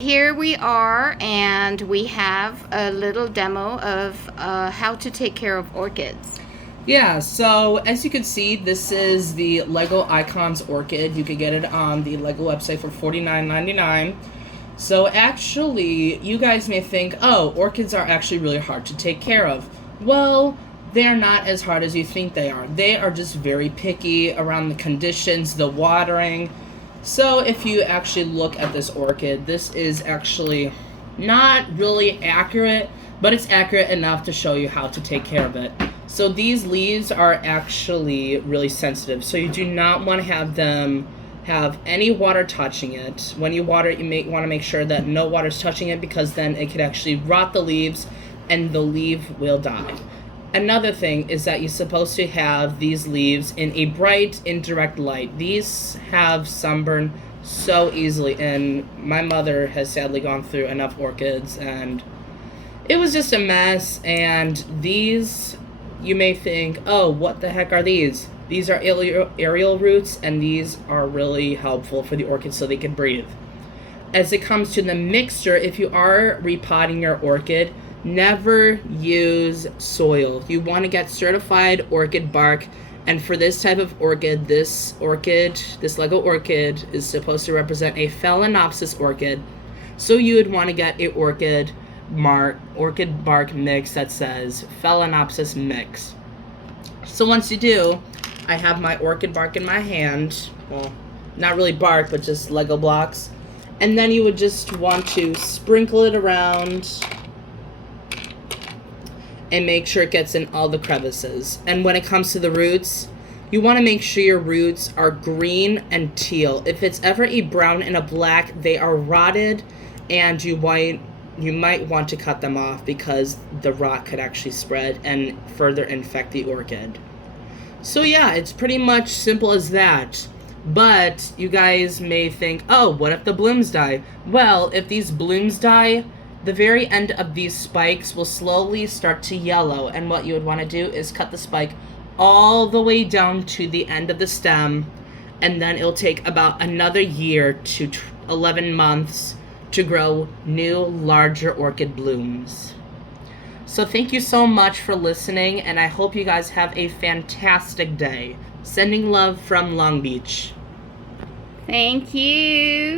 Here we are, and we have a little demo of how to take care of orchids. Yeah, so as you can see, this is the Lego Icons Orchid. You can get it on the Lego website for $49.99. So actually, you guys may think, oh, orchids are actually really hard to take care of. Well, they're not as hard as you think they are. They are just very picky around the conditions, the watering. So if you actually look at this orchid, this is actually not really accurate, but it's accurate enough to show you how to take care of it. So these leaves are actually really sensitive, so you do not want to have them have any water touching it. When you water it, you may want to make sure that no water's touching it, because then it could actually rot the leaves and the leaf will die. Another thing is that you're supposed to have these leaves in a bright, indirect light. These have sunburn so easily, and my mother has sadly gone through enough orchids, and it was just a mess. And these, you may think, oh, what the heck are these? These are aerial roots, and these are really helpful for the orchids so they can breathe. As it comes to the mixture, if you are repotting your orchid, never use soil. You want to get certified orchid bark, and for this type of orchid, this Lego orchid is supposed to represent a Phalaenopsis orchid. So you would want to get a orchid bark mix that says Phalaenopsis mix. So once you do, I have my orchid bark in my hand. Well, not really bark, but just Lego blocks. And then you would just want to sprinkle it around and make sure it gets in all the crevices. And when it comes to the roots, you want to make sure your roots are green and teal. If it's ever a brown and a black, they are rotted, and you might want to cut them off, because the rot could actually spread and further infect the orchid. So yeah, it's pretty much simple as that. But you guys may think, oh, what if the blooms die? Well, if these blooms die, the very end of these spikes will slowly start to yellow, and what you would want to do is cut the spike all the way down to the end of the stem, and then it'll take about another year to 11 months to grow new, larger orchid blooms. So thank you so much for listening, and I hope you guys have a fantastic day. Sending love from Long Beach. Thank you.